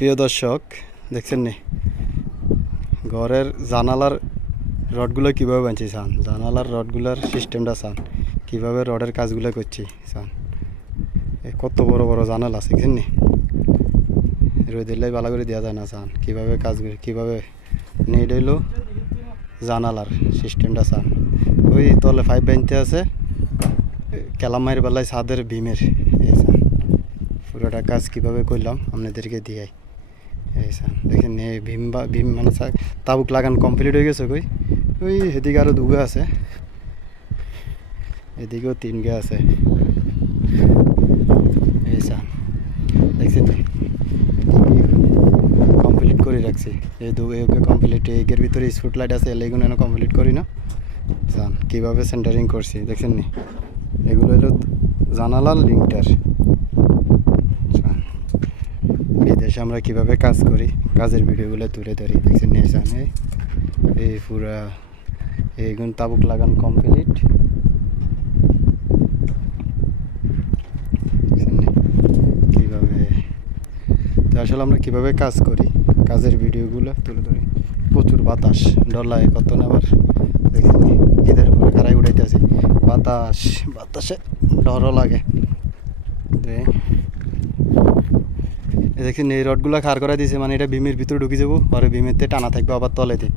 প্রিয় দর্শক, দেখছেন নি ঘরের জানালার রডগুলো কীভাবে বানছি চান, জানালার রডগুলোর সিস্টেমটা চান, কীভাবে রডের কাজগুলো করছি চান। কত বড় বড় জানালা আছে দেখছেন নি, রোদিল্লাই ভালো করে দেওয়া যায় না চান, কীভাবে কাজ করি কীভাবে নেট হইলো জানালার সিস্টেমটা চান। ওই তলে পাইপ বানতে আছে কেলামাইয়ের বেলায় ছাদের ভীমের এই চান, পুরোটা কাজ কীভাবে করলাম আপনাদেরকে দিয়াই এই চান। দেখেন এই ভীম মানে তাবুক লাগান কমপ্লিট হয়ে গেছে। ওই এদিকে আরও দুগে আছে, এদিকেও 3 গে আছে এই চান। দেখছেন কমপ্লিট করে রাখছি এই দুগে কমপ্লিট। এগের ভিতরে স্পুট লাইট আছে, এগুলো কমপ্লিট করি না চান। কীভাবে সেন্টারিং করছি দেখছেন নি, এগুলো হলো জানালার লিঙ্কটার। বিদেশে আমরা কিভাবে কাজ করি কাজের ভিডিওগুলো তুলে ধরি দেখছেন নি চান। এই পুরা এইগুলো তাবুক লাগান কমপ্লিট কীভাবে। তো আসলে আমরা কীভাবে কাজ করি কাজের ভিডিওগুলো তুলে ধরি। প্রচুর বাতাস ডলায় কত না, আবার দেখছেন ঈদের উপরে খারাই উঠাইতেছি, বাতাসে ডরও লাগে। দেখছেন এই রডগুলো খাড় করা দিয়েছে, মানে এটা ভীমের ভিতরে ঢুকে যাবো, পরে ভীমের টানা থাকবে আবার তলেতে।